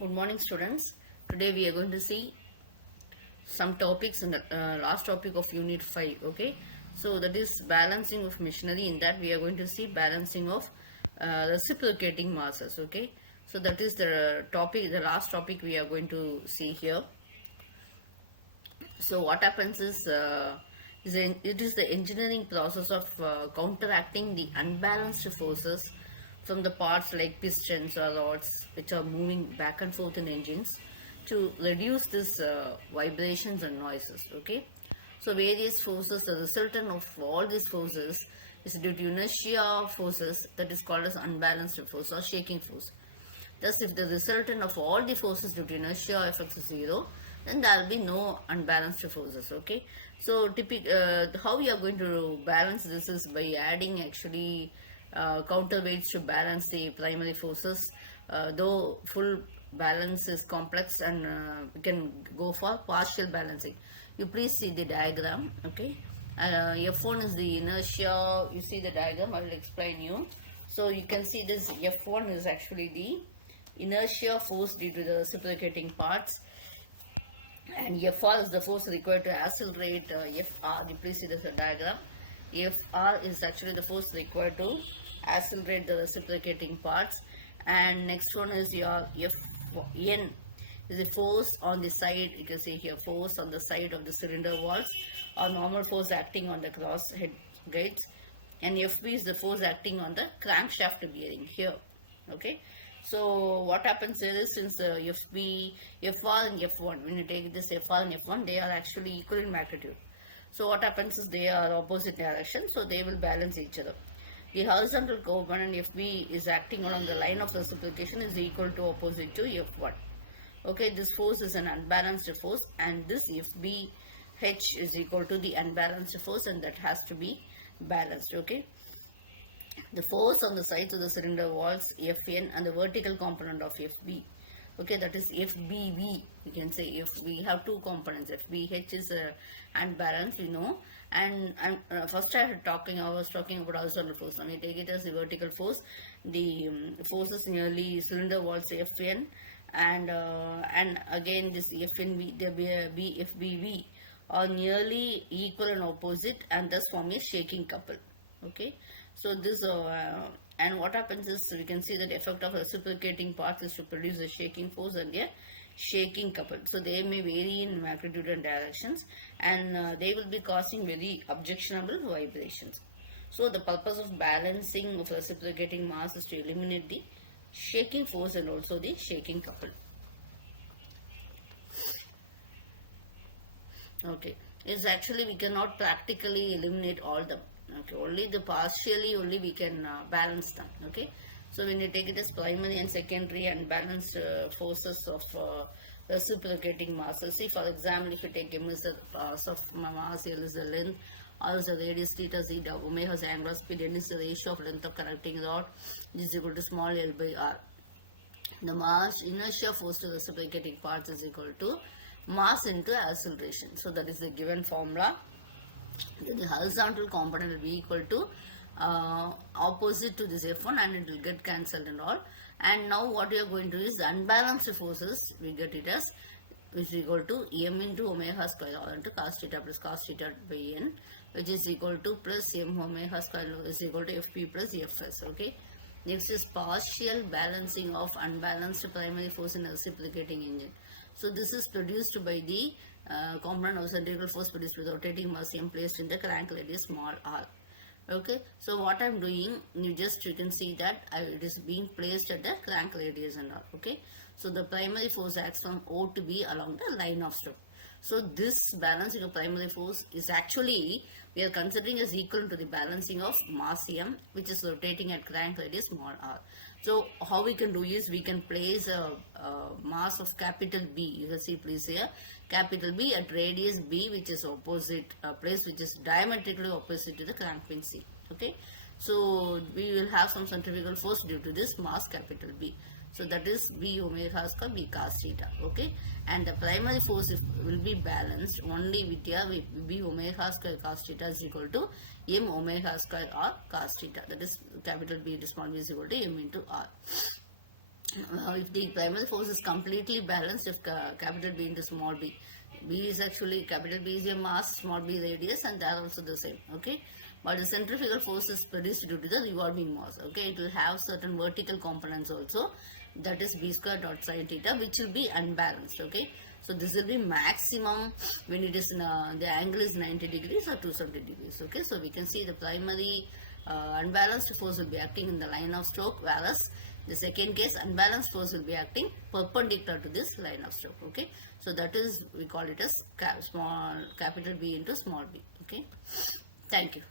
Good morning, students. Today we are going to see some topics in the last topic of Unit 5. Okay, so that is balancing of machinery. In that we are going to see balancing of reciprocating masses. Okay, so that is the topic, the last topic we are going to see here. So what happens is it is the engineering process of counteracting the unbalanced forces from the parts like pistons or rods which are moving back and forth in engines to reduce this vibrations and noises. Okay, so various forces, the resultant of all these forces is due to inertia forces, that is called as unbalanced force or shaking force. Thus, if the resultant of all the forces due to inertia Fx is 0, then there will be no unbalanced forces. Okay. So, how we are going to balance this is by adding actually counterweights to balance the primary forces. Though full balance is complex and we can go for partial balancing. You please see the diagram. Okay. F1 is the inertia. You see the diagram. I will explain you. So you can see this F1 is actually the inertia force due to the reciprocating parts, and Fr is the force required to accelerate Fr. You please see this diagram. Fr is actually the force required to accelerate the reciprocating parts, and next one is your Fn is the force on the side. You can see here force on the side of the cylinder walls or normal force acting on the cross head gates, and Fb is the force acting on the crankshaft bearing here. Okay, so what happens here is, since Fb, Fr and F1, when you take this Fr and F1, they are actually equal in magnitude. So what happens is they are opposite direction, so they will balance each other. The horizontal component Fb is acting along the line of reciprocation is equal to opposite to F1. Okay, this force is an unbalanced force, and this Fb H is equal to the unbalanced force, and that has to be balanced. Okay, the force on the sides of the cylinder walls Fn and the vertical component of Fb. Okay, that is Fbv. You can say if we have two components, Fbh is unbalanced, we know. And first I was talking about horizontal force. When you take it as the vertical force, the forces nearly cylinder walls Fn, and again this Fnv, the Fbv are nearly equal and opposite, and thus form a shaking couple. Okay, so this and what happens is, we can see that the effect of reciprocating parts is to produce a shaking force and a shaking couple. So they may vary in magnitude and directions, and they will be causing very objectionable vibrations. So the purpose of balancing of reciprocating mass is to eliminate the shaking force and also the shaking couple. Okay, is actually we cannot practically eliminate all them. Okay, only the partially only we can balance them. Okay, so when you take it as primary and secondary and balanced forces of reciprocating masses. See, for example, if you take M is the mass of mass, L is the length, R is the radius, theta zeta, omega is angular speed, N is the ratio of length of connecting rod, is equal to small L by R. The mass inertia force to reciprocating parts is equal to mass into acceleration. So that is the given formula. The horizontal component will be equal to opposite to this F1, and it will get cancelled and all. And now what we are going to do is the unbalanced forces, we get it as which is equal to m into omega square or into cos theta plus cos theta by n, which is equal to plus m omega square is equal to Fp plus Fs. Okay. Next is partial balancing of unbalanced primary force in a reciprocating engine. So this is produced by the component of centrifugal force produced with rotating mass m placed in the crank radius small r. Okay, so what I am doing, you can see that it is being placed at the crank radius and all. Okay, so the primary force acts from O to B along the line of stroke. So this balancing of primary force is actually, we are considering as equal to the balancing of mass m, which is rotating at crank radius small r. So how we can do is, we can place a mass of capital B. You can see please here, capital B at radius B, which is opposite place, which is diametrically opposite to the crank pin C. Okay, so we will have some centrifugal force due to this mass capital B. So that is B omega square B cos theta. Okay, and the primary force will be balanced only with your B omega square cos theta is equal to m omega square r cos theta. That is capital B into small b is equal to m into r. If the primary force is completely balanced, if capital B into small b, B is actually, capital B is your mass, small b radius, and they are also the same, okay? But the centrifugal force is produced due to the revolving mass, okay? It will have certain vertical components also, that is b square dot sine theta, which will be unbalanced, okay? So this will be maximum when it is in the angle is 90 degrees or 270 degrees, okay? So we can see the primary unbalanced force will be acting in the line of stroke, whereas the second case unbalanced force will be acting perpendicular to this line of stroke, okay? So that is, we call it as small capital B into small b, okay? Thank you.